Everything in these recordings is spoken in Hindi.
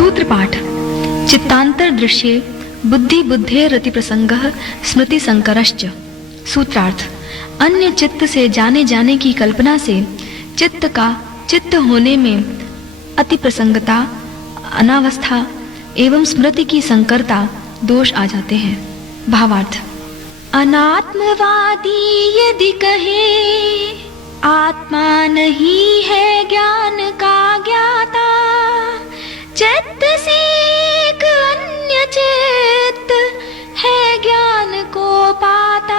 सूत्र पाठ। चित्तांतर दृश्ये बुद्धि बुद्धेरति प्रसंगः स्मृति संकरश्च। सूत्रार्थ। अन्य चित्त से जाने जाने की कल्पना से चित्त का चित्त होने में अति प्रसंगता, अनावस्था एवं स्मृति की संकरता दोष आ जाते हैं। भावार्थ। अनात्मवादी यदि कहे आत्मा नहीं है ज्ञान का ज्ञाता, चित्त से एक अन्य चित्त है ज्ञान को पाता।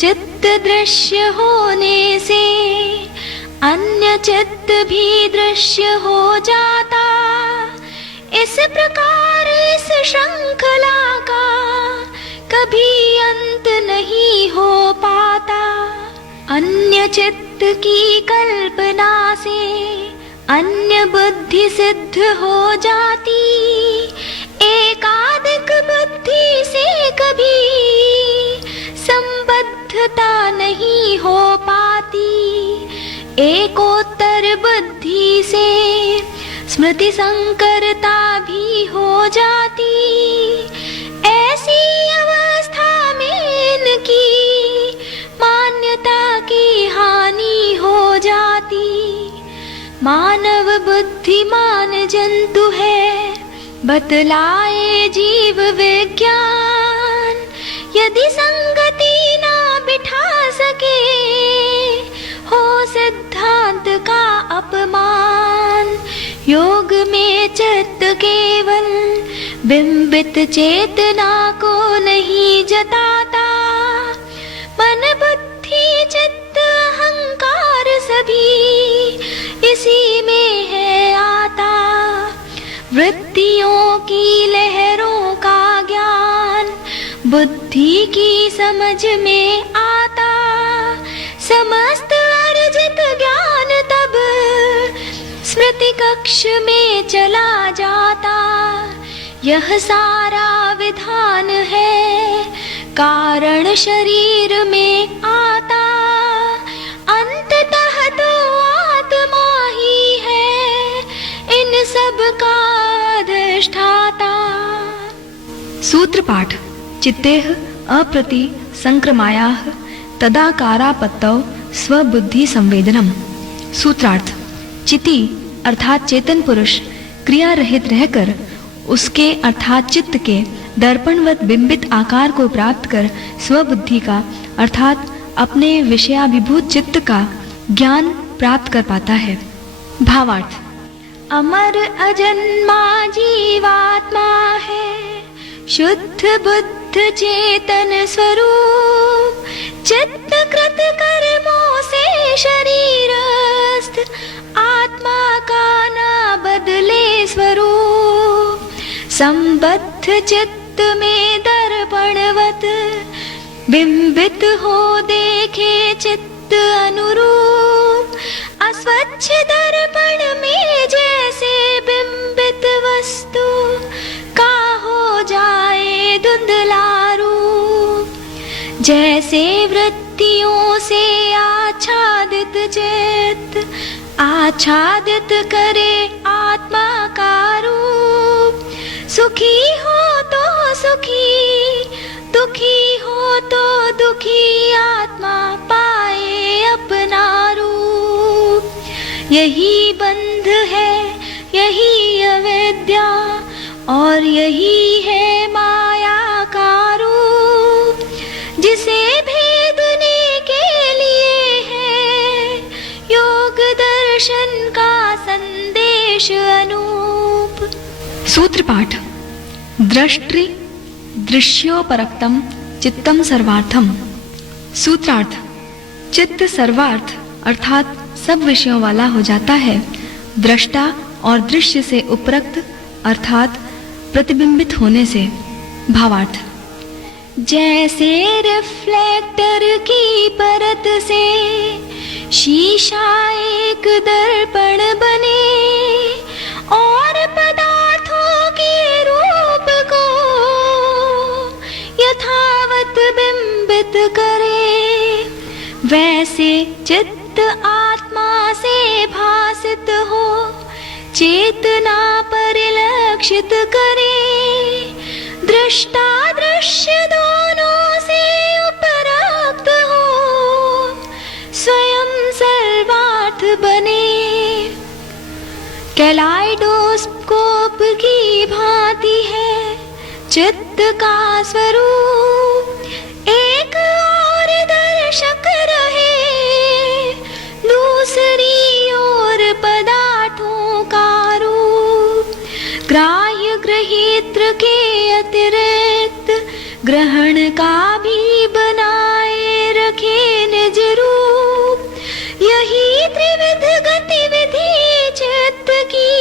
चित्त दृश्य होने से अन्य चित्त भी दृश्य हो जाता। इस प्रकार इस श्रृंखला का कभी अंत नहीं हो पाता। अन्य चित्त की कल्पना से अन्य बुद्धि सिद्ध हो जाती। एकाधिक बुद्धि से कभी संबद्धता नहीं हो पाती। एकोत्तर बुद्धि से स्मृति संकरता भी हो जाती। ऐसी अवस्था में इनकी मान्यता की हानि हो जाती। मानव बुद्धिमान जंतु है, बतलाए जीव विज्ञान। यदि संगति ना बिठा सके हो सिद्धांत का अपमान। योग में चित्त केवल बिंबित चेतना को नहीं जताता। मन बुद्धि चित्त अहंकार सभी इसी में है आता। वृत्तियों की लहरों का ज्ञान बुद्धि की समझ में आता। समस्त अर्जित ज्ञान तब स्मृति कक्ष में चला जाता। यह सारा विधान है कारण शरीर में आता। अंततः तो आत्मा ही है इन सब का अधिष्ठाता। सूत्र पाठ। चित्तेह अप्रति संक्रमायाः तदाकारापत्तौ स्वबुद्धि संवेदनम। सूत्रार्थ। चिति अर्थात चेतन पुरुष क्रिया रहित रहकर उसके अर्थात चित्त के दर्पणवत बिंबित आकार को प्राप्त कर स्वबुद्धि का अर्थात अपने विषयाभिभूत चित्त का ज्ञान प्राप्त कर पाता है। भावार्थ। अमर अजन्मा जीवात्मा है, शुद्ध बुद्ध चेतन स्वरूप। चित्त कृत कर्मों से शरीरस्थ, आत्मा का ना बदले स्वरूप। संबद्ध चित्त में दर्पणवत बिंबित हो देखे चित्त अनुरूप। अस्वच्छ दर्पण में जैसे बिंबित वस्तु का हो जाए धुंधला रूप। जैसे वृत्तियों से आच्छादित चित्त आच्छादित करे आत्मा का रूप। सुखी हो तो सुखी, दुखी हो तो दुखी आत्मा पाए अपना रूप। यही बंध है, यही अविद्या और यही है माया का रूप। जिसे भेदने के लिए है योग दर्शन का संदेश अनूप। सूत्र पाठ। दृष्टि दृश्योपरक्तम चित्तम सर्वार्थम। सूत्रार्थ। चित्त सर्वार्थ अर्थात सब विषयों वाला हो जाता है दृष्टा और दृश्य से उपरक्त अर्थात प्रतिबिंबित होने से। भावार्थ। जैसे रिफ्लेक्टर की परत से शीशा एक दर्पण बने और पदार्थों के रूप को यथावत बिंबित करे, वैसे चित्त आत्मा से भासित हो चेतना पर लक्षित करे, दृष्टा दृश्य दोनों से उपरक्त हो, स्वयं सर्वार्थ बने। कैलाइडोस्कोप की भांति है चित्त का स्वरूप, एक और दर्शक रहे, दूसरी ओर पदार्थों का रूप। ग्राह्य गृहीत्र के अतिरिक्त ग्रहण का भी बनाए रखे निज रूप। यही त्रिविध गतिविधि चित्त की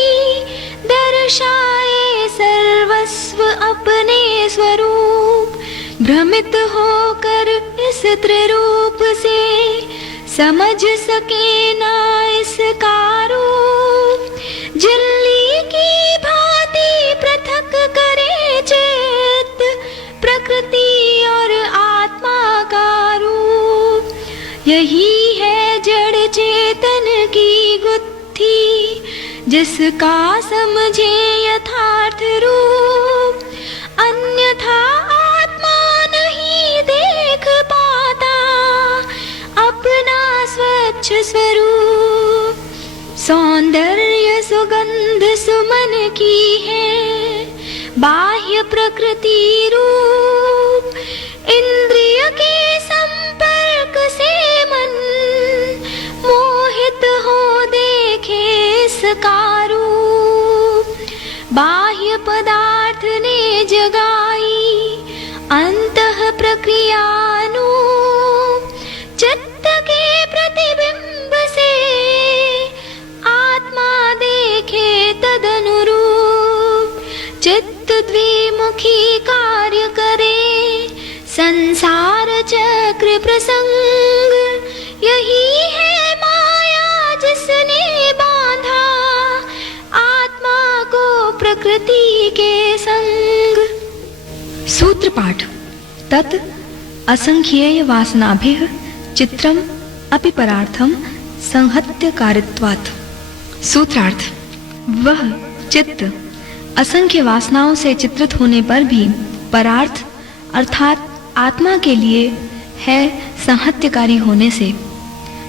दर्शाए सर्वस्व अपने स्वरूप। भ्रमित होकर इस त्रिरूप से समझ सके ना इसका रूप। झिल्ली की भांति पृथक करे चित्त, प्रकृति और आत्मा का रूप। यही है जड़ चेतन की गुत्थी, जिसका समझे यथार्थ रूप। अन्यथा आत्मा नहीं देख पाता अपना स्वच्छ स्वरूप। सौंदर्य सुगंध सुमन की है, बाह्य प्रकृति रूप। इंद्रिय के संपर्क से मन मोहित हो देखे इसका रूप। बाह्य पदार्थ ने जगाई अंतः प्रक्रियानुरूप। चित्त के प्रतिबिंब से आत्मा देखे तदनुरूप। चित्त द्विमुखी कार्य करे, संसार चक्र प्रसंग। यही है माया जिसने बांधा आत्मा को प्रकृति के संग। सूत्र पाठ। तत् असंख्येय वासनाभिः चित्रम अपि परार्थम संहत्य कारित्वात्। सूत्रार्थ। वह चित्त असंख्य वासनाओं से चित्रित होने पर भी परार्थ अर्थात आत्मा के लिए है संहत्यकारी होने से,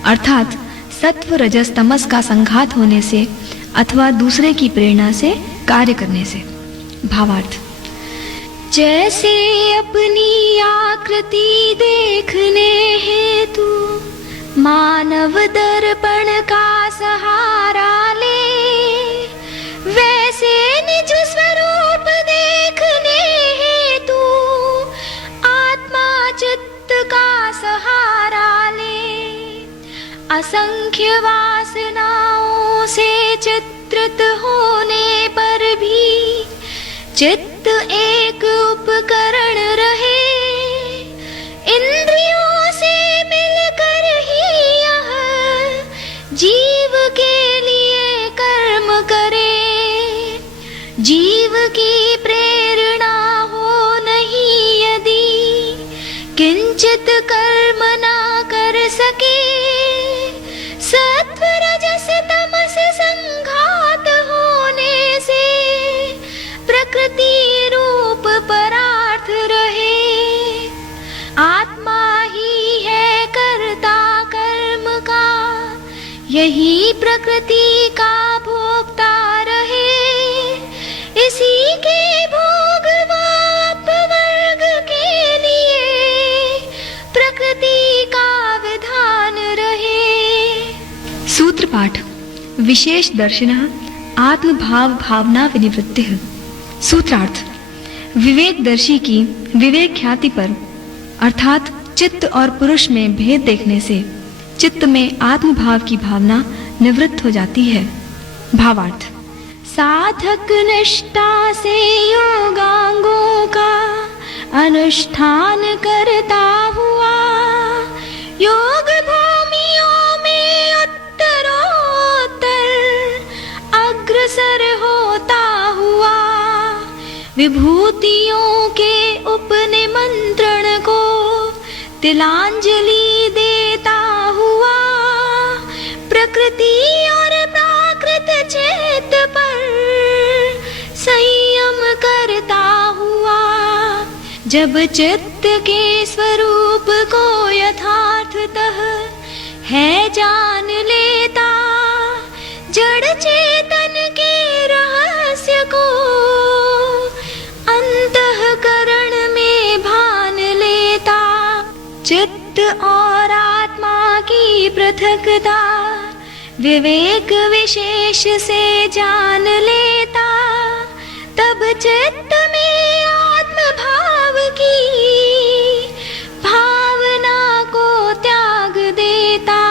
अर्थात सत्व रजस तमस का संघात होने से अथवा दूसरे की प्रेरणा से कार्य करने से। भावार्थ। जैसे अपनी आकृति देखने हेतु मानव दर्पण का सहारा ले, वैसे निज स्वरूप देखने हेतु आत्मा चित्त का सहारा ले। असंख्य वासनाओं से चित्रित होने पर भी चित्त एक उपकरण रहे। इंद्रियों से मिलकर ही यह जीव के लिए कर्म करे। जीव की प्रेरणा हो नहीं यदि किंचित कर्म ना कर सके। सत्व रजस तमस संघात होने से प्रकृति रूप परार्थ रहे। आत्मा ही है कर्ता कर्म का, यही प्रकृति का भोक्ता रहे। इसी के भोग व अपवर्ग के लिए प्रकृति का विधान रहे। सूत्र पाठ। विशेष दर्शिनः आत्मभाव भावना विनिवृत्तिः। सूत्रार्थ। विवेकदर्शी की विवेक ख्याति पर अर्थात चित्त और पुरुष में भेद देखने से चित्त में आत्मभाव की भावना निवृत्त हो जाती है। भावार्थ। साधक निष्ठा से योगांगों का अनुष्ठान करता हुआ योग भूमियों में उत्तरोत्तर अग्रसर होता हुआ विभूतियों के उपनिमंत्रण को तिलांजलि देता हुआ प्रकृति और प्राकृत चित्त पर संयम जब चित्त के स्वरूप को यथार्थतः है जान लेता, जड़ चेतन के रहस्य को अंतःकरण में भान लेता। चित्त और आत्मा की पृथकता विवेक विशेष से जान लेता, तब चित्त में आत्म भाव की भावना को त्याग देता।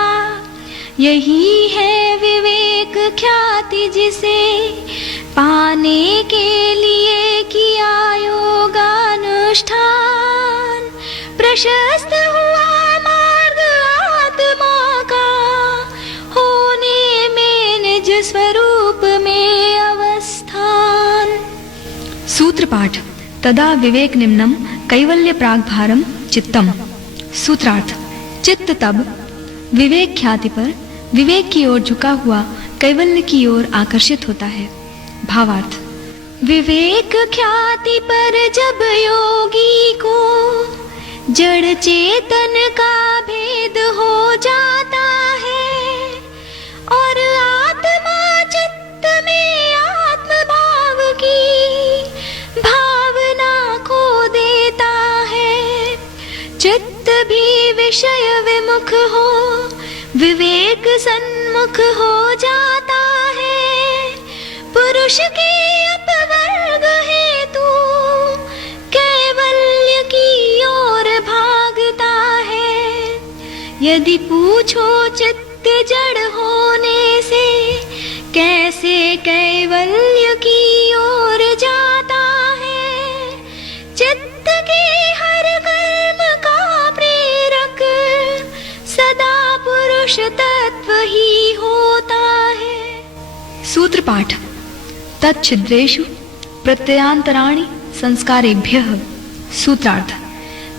यही है विवेक ख्याति, जिसे पाने के लिए किया योगानुष्ठान। प्रशस्त हुआ मार्ग आत्मा का, होने में निज स्वरूप में अवस्थान। सूत्र पाठ। तदा विवेक निम्नम कैवल्य प्राग्भारम चित्तम। सूत्रार्थ। चित्त तब विवेक ख्याति पर विवेक की ओर झुका हुआ कैवल्य की ओर आकर्षित होता है। भावार्थ। विवेक ख्याति पर जब योगी को जड़ चेतन का भेद हो जाता है और आत्मा चित्त में आत्म भाव की भावना खो देता है, चित्त भी विषय विमुख हो विवेक सन्मुख हो जाता है। पुरुष के अपवर्ग हेतु कैवल्य की ओर भागता है। यदि पूछो चित्त जड़ होने से कैसे कैवल्य की ओर जाता है, चित्त के हर कर्म का प्रेरक सदा पुरुष तत्व ही होता है। सूत्र पाठ। तच्छिद्रेषु प्रत्ययांतराणि संस्कारेभ्यः। सूत्रार्थ।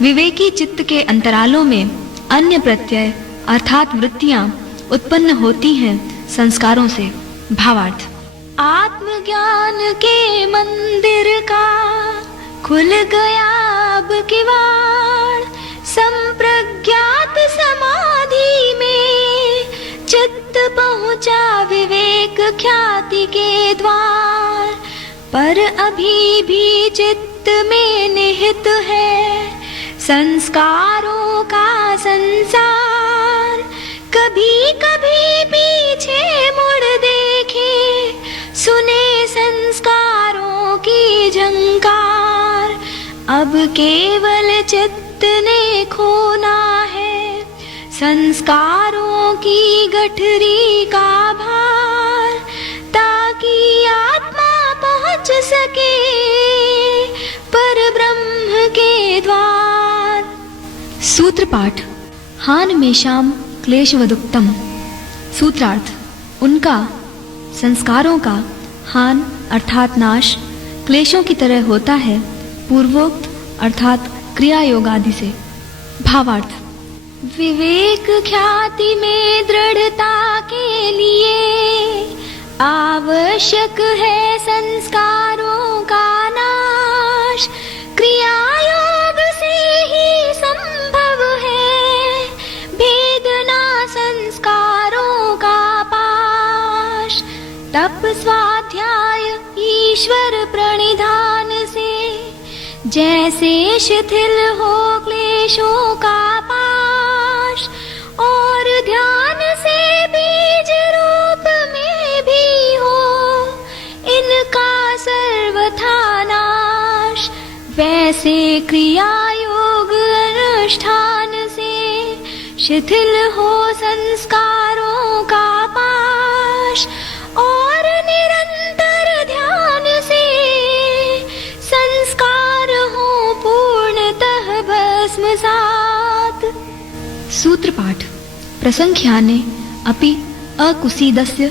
विवेकी चित्त के अंतरालों में अन्य प्रत्यय अर्थात वृत्तियां उत्पन्न होती हैं संस्कारों से। भावार्थ। आत्मज्ञान के मंदिर का खुल गया अब किवाड़, संप्रज्ञात समाधि में चित्त पहुंचा विवेक ख्याति के द्वार। पर अभी भी चित्त में निहित है संस्कारों का संसार। कभी कभी पीछे मुड़ देखे, सुने संस्कारों की झंकार। अब केवल चित्त ने खोना है संस्कारों की गठरी का भार, ताकि आत्मा पहुंच सके पर ब्रह्म के द्वार। सूत्र पाठ। हान मेषाम क्लेशवदुक्तम। सूत्रार्थ। उनका संस्कारों का हान अर्थात नाश क्लेशों की तरह होता है पूर्वोक्त अर्थात क्रिया योग आदि से। भावार्थ। विवेक ख्याति में दृढ़ता के लिए आवश्यक है संस्कारों का नाश। क्रिया योग से ही संभव है भेदना संस्कारों का पाश। तप स्वाध्याय ईश्वर प्रणिधान से जैसे शिथिल हो क्लेशों का पाश, और ध्यान से बीज रूप में भी हो इनका सर्वथा नाश, वैसे क्रिया योग अनुष्ठान से शिथिल हो संस्कारों का पाश, और निरंतर ध्यान से संस्कार हो पूर्णतः भस्मसात। सूत्र पाठ। प्रसंख्याने अपि अकुसीदस्य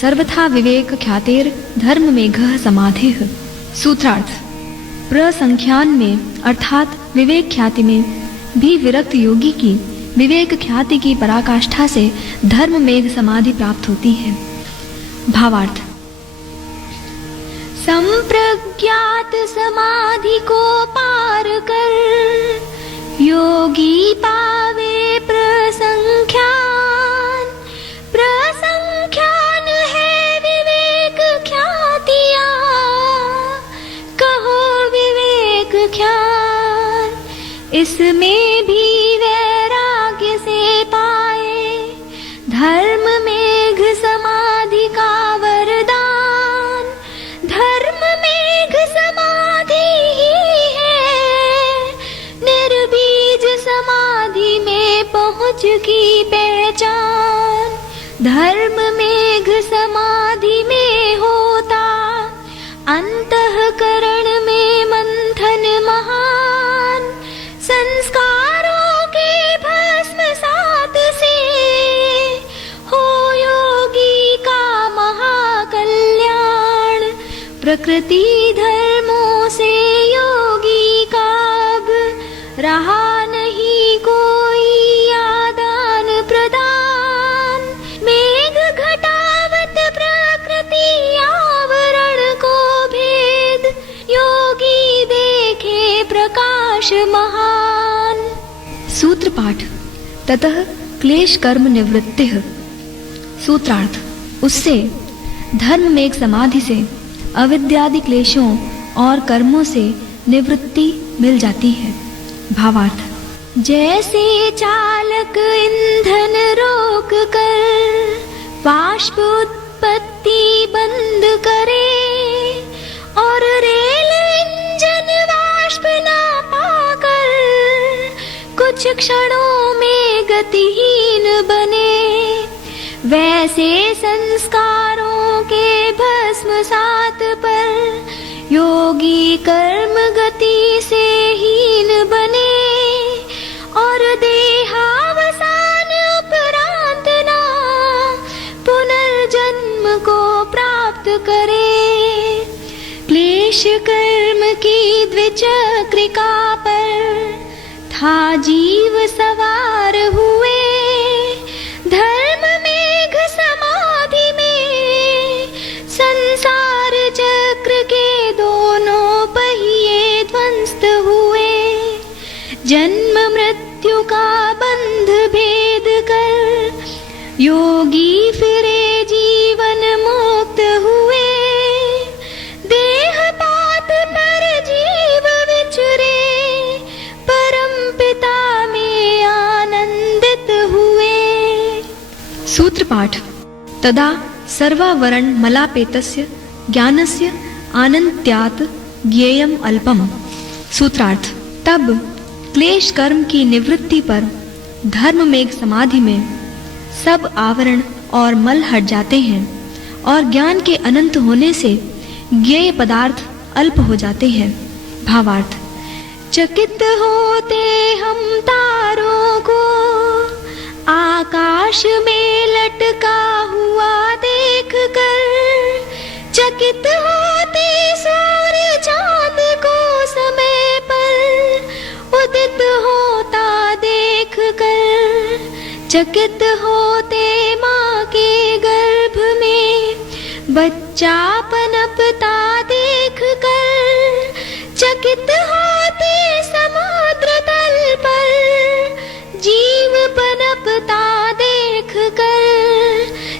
सर्वथा विवेक ख्यातेर धर्म मेघः समाधिः। सूत्रार्थ। प्रसंख्यान में अर्थात विवेक ख्याति में भी विरक्त योगी की विवेक ख्याति की पराकाष्ठा से धर्म मेघ समाधि प्राप्त होती है। भावार्थ। संप्रज्ञात समाधि को पार कर योगी पावे प्रसंख्यान। प्रसंख्यान है विवेक ख्यातिया, कहो विवेक ख्यान। इसमें भी वैराग्य से पाए धर्म मेघ समाधि का वरदान। धर्म मेघ समाधि ही है, निर्बीज समाधि में पहुँच की पहचान। धर्म मेघ समाधि में होता अंतःकरण में मंथन महान। संस्कारों के भस्म सात से हो योगी का महाकल्याण। प्रकृति धर्मों से योगी का अब रहा नहीं कोई आदान प्रदान। मेघ घटावत प्रकृति आवरण को भेद योगी देखे प्रकाश महान। सूत्र पाठ। ततः क्लेश कर्म निवृत्तिः। सूत्रार्थ। उससे धर्म में एक समाधि से अविद्यादि क्लेशों और कर्मों से निवृत्ति मिल जाती है। भावार्थ। जैसे चालक ईंधन रोक कर वाष्प उत्पत्ति बंद करे और रेल इंजन वाष्प ना पाकर कुछ क्षणों में गतिहीन बने, वैसे संस्कारों के भस्म सात पर योगी कर्म गति से हीन बने और देहावसान उपरांत ना पुनर्जन्म को प्राप्त करे। क्लेश कर्म की द्विचक्रिका पर था जीव सवार हुए। धर्म मेघ समाधि में संसार चक्र के दोनों पहिए ध्वस्त हुए। जन्म मृत्यु का बंध भेद कर योगी फिरे जीवन मुक्त हुए। देहपात पर जीव विचरे परम पिता में आनंदित हुए। सूत्र पाठ। तदा सर्वावरण मलापेतस्य ज्ञानस्य आनंत्यात् ज्ञेयम अल्पम। सूत्रार्थ। तब क्लेश कर्म की निवृत्ति पर धर्म मेघ समाधि में सब आवरण और मल हट जाते हैं और ज्ञान के अनंत होने से ज्ञेय पदार्थ अल्प हो जाते हैं। भावार्थ। चकित होते हम तारों को आकाश में लटका हुआ देख कर। चकित होते सूर्य चांद को समय पर उदित होता देख कर। चकित होते माँ के गर्भ में बच्चा पनपता देख कर। चकित होते समुद्र तल पर जीव पनपता देख कर।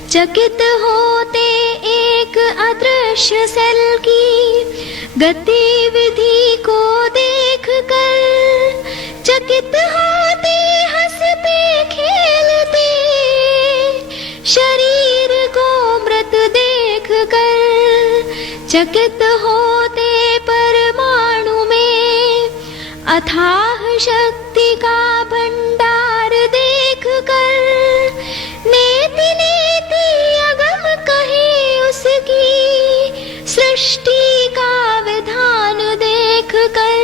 चकित होते एक अदृश्य सेल की गतिविधि को देख कर। चकित होते हंसते खेलते शरीर को मृत देख कर। चकित होते परमाणु में अथाह शक्ति का भंडार देख कर। नेति नेति अगम कहे उसकी सृष्टि का विधान देख कर।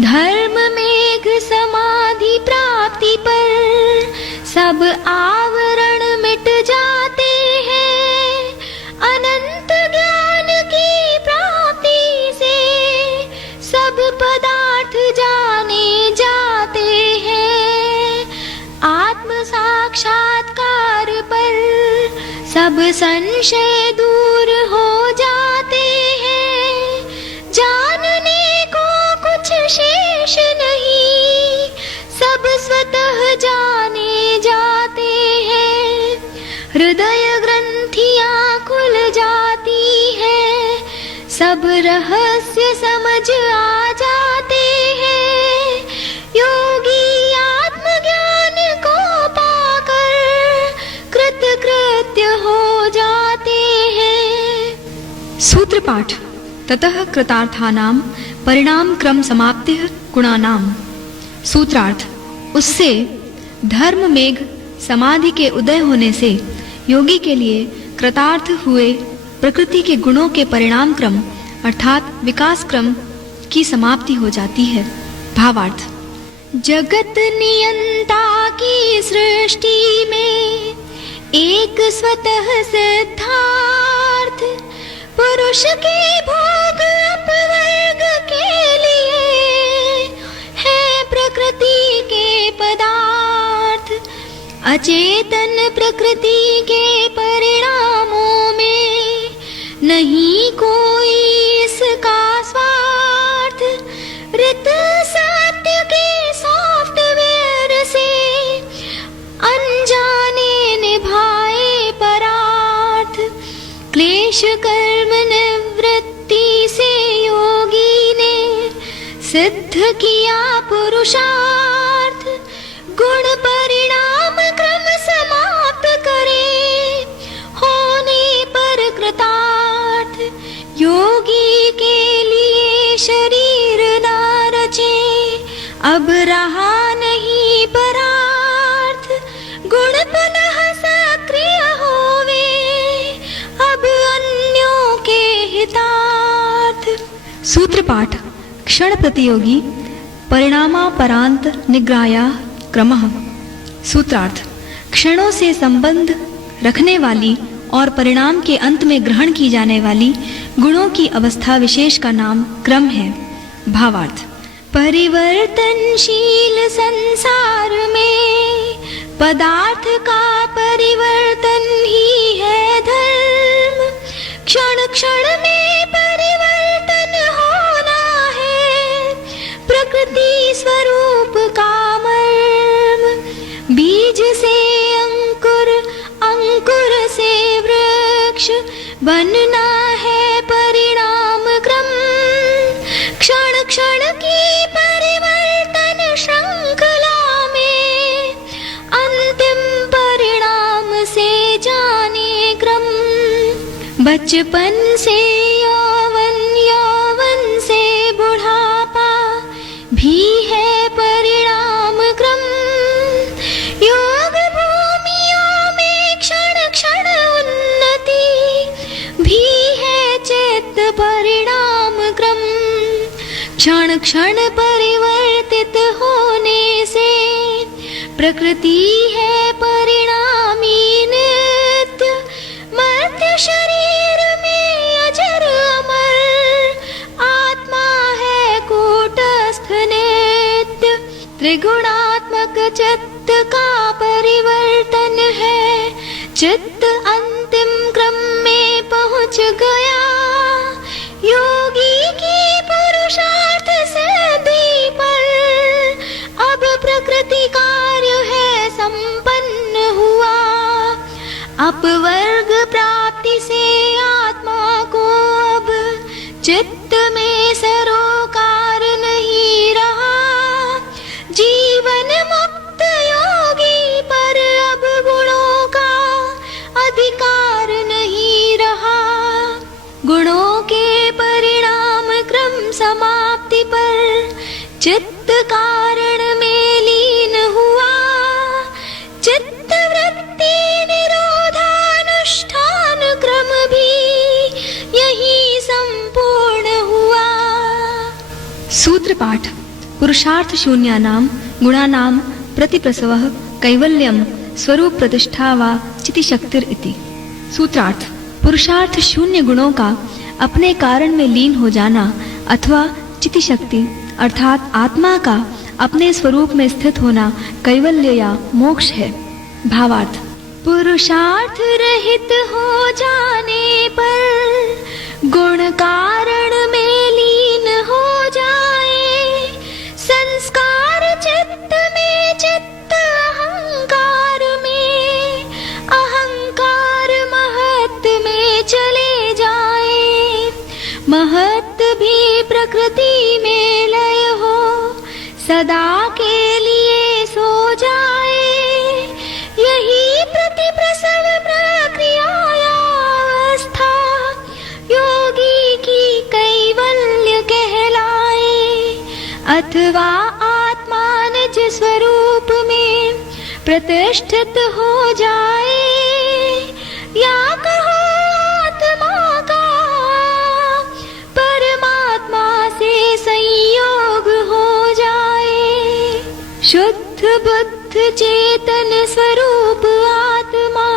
धर्म मेघ समाधि प्राप्ति पर सब आवरण मिट जाते हैं। अनंत ज्ञान की प्राप्ति से सब पदार्थ जाने जाते हैं। आत्म साक्षात्कार पर सब संशय दूर हो जाते हैं। हृदय ग्रंथियां खुल जाती है, सब रहस्य समझ आ जाते हैं। योगी आत्मज्ञान को पाकर कृतकृत्य हो जाते हैं। सूत्र पाठ। ततः कृतार्थानाम परिणाम क्रम समाप्तिः गुणानाम। सूत्रार्थ। उससे धर्म मेघ समाधि के उदय होने से योगी के लिए कृतार्थ हुए प्रकृति के गुणों के परिणाम क्रम अर्थात विकास क्रम की समाप्ति हो जाती है। भावार्थ। जगत नियंता की सृष्टि में एक स्वतः सिद्धार्थ, पुरुष के भोग अपवर्ग के लिए है प्रकृति के पदार्थ। अचेतन प्रकृति के परिणामों में नहीं कोई इसका स्वार्थ। ऋत सत्य के सॉफ्टवेयर से अनजाने निभाए परार्थ। क्लेश कर्म निवृत्ति से योगी ने सिद्ध किया पुरुषार्थ। गुण परिणाम क्रम समाप्त करे, होने पर कृतार्थ। योगी के लिए शरीर ना रचे, अब रहा नहीं परार्थ। गुण पुनः सक्रिय होवे, अब अन्यों के हितार्थ। सूत्र पाठ। क्षण प्रतियोगी परिणामापरांत निग्राया क्रमः। सूत्रार्थ। क्षणों से संबंध रखने वाली और परिणाम के अंत में ग्रहण की जाने वाली गुणों की अवस्था विशेष का नाम क्रम है। भावार्थ। परिवर्तनशील संसार में पदार्थ का परिवर्तन ही है धर्म। क्षण क्षण में परिवर्तन होना है प्रकृति स्वरूप का मर्म। बीज से अंकुर, अंकुर से वृक्ष बनना है परिणाम क्रम। क्षण क्षण की परिवर्तन श्रृंखला में अंतिम परिणाम से जाने क्रम। बचपन से यौवन, यौवन से बुढ़ापा भी है परिणाम क्रम। योग भूमियों में क्षण क्षण उन्नति भी है चित्त परिणाम क्रम। क्षण क्षण परिवर्तित होने से प्रकृति है परिणामी नित्य। मर्त्य शरीर में अजर अमर, आत्मा है कूटस्थ नित्य। त्रिगुणात्मक चित्त का परिवर्तन है, चित्त अंतिम क्रम में पहुंच गया। योगी की पुरुषार्थ सिद्धि पर अब प्रकृति कार्य है संपन्न हुआ। अपवर्ग प्राप्ति से आत्मा को अब चित्त में सरोकार नहीं रहा। जीवन मुक्त योगी पर अब गुणों का अधिकार नहीं रहा। गुणों के परिणाम क्रम समाप्ति पर चित्त कारण में लीन हुआ। चित्त वृत्ति निरोधानुष्ठान क्रम भी यही संपूर्ण हुआ। सूत्र पाठ। पुरुषार्थ शून्यानाम गुणानाम प्रतिप्रसवः कैवल्यम स्वरूप प्रतिष्ठा वा चितिशक्तिर इति। सूत्रार्थ। पुरुषार्थ शून्य गुणों का अपने कारण में लीन हो जाना अथवा चितिशक्ति अर्थात आत्मा का अपने स्वरूप में स्थित होना कैवल्य या मोक्ष है। भावार्थ। पुरुषार्थ रहित हो जाने पर गुण कारण में लीन हो जाए। संस्कार चित्त में, चित्त अहंकार में, अहंकार सदा के लिए सो जाए, यही प्रतिप्रसव प्रक्रिया अवस्था योगी की कैवल्य कहलाए। अथवा आत्मा निज स्वरूप में प्रतिष्ठित हो जाए, या कहो आत्मा का परमात्मा से संयोग हो जाए। शुद्ध बुद्ध चेतन स्वरूप आत्मा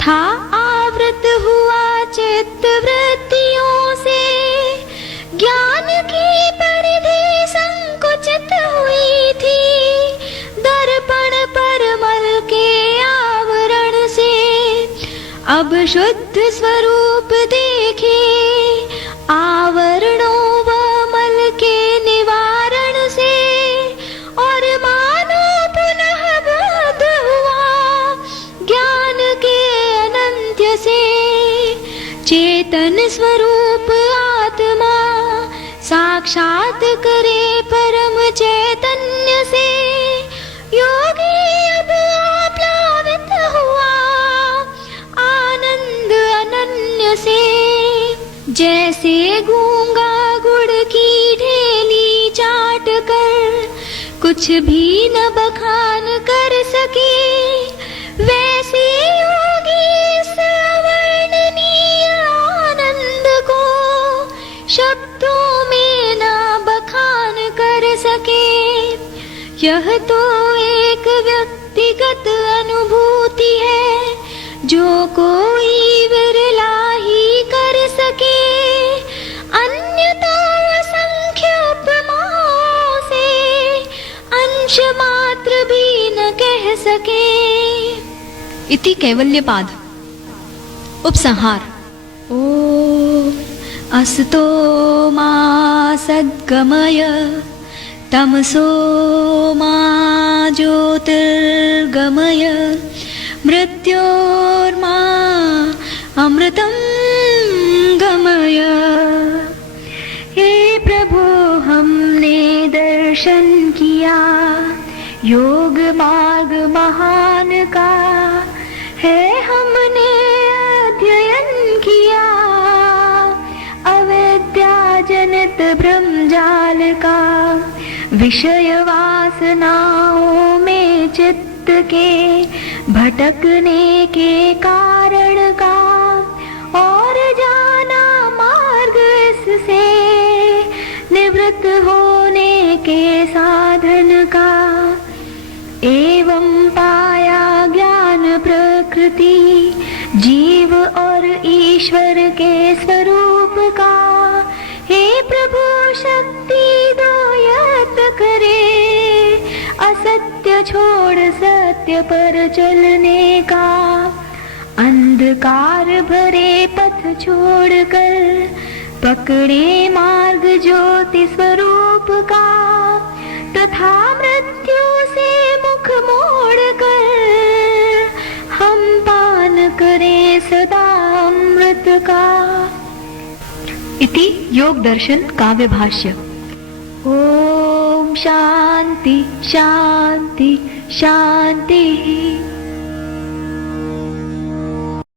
था आवृत हुआ चित्त वृत्तियों से, ज्ञान की परिधि संकुचित हुई थी दर्पण परमल के आवरण से। अब शुद्ध स्वरूप देखे आवरणों व मल के निवारण से, और मानो पुनः बुद्ध हुआ ज्ञान के अनंत्य से। चेतन स्वरूप आत्मा साक्षात करे परम चैतन्य से, योगी अब आप्लावित हुआ आनंद अनन्य से। जैसे गूंगा गुड़ की ढेली चाट कर कुछ भी न बखान कर सके, वैसे योगी इस अवर्णनीय आनंद को शब्दों में न बखान कर सके। यह तो एक व्यक्तिगत अनुभूति है जो कोई विरला ही कर सके, अन्यथा असंख्य उपमाओं से अंश मात्र भी न कह सके। इति कैवल्यपाद। उपसंहार। ओम असतो मा सद्गमय, तमसो मा ज्योतिर्गमय, मृत्योर्मा अमृतं गमय। हे प्रभु हमने दर्शन किया योग मार्ग महान का, है हमने अध्ययन किया अविद्या जनित भ्रमजाल का। विषय वासनाओं में चित्त के भटकने के कारण का, और जाना मार्ग इससे निवृत्त होने के साधन का। एवं पाया ज्ञान प्रकृति जीव और ईश्वर के स्वरूप का। हे प्रभु शक्ति दो यत करे, असत्य छोड़ सत्य पर चलने का। अंधकार भरे पथ छोड़कर पकड़े मार्ग ज्योति स्वरूप का, तथा मृत्यु से मुख मोड़कर हम पान करें सदा अमृत का। इति योग दर्शन काव्य भाष्य। ओम शांति शांति शांति।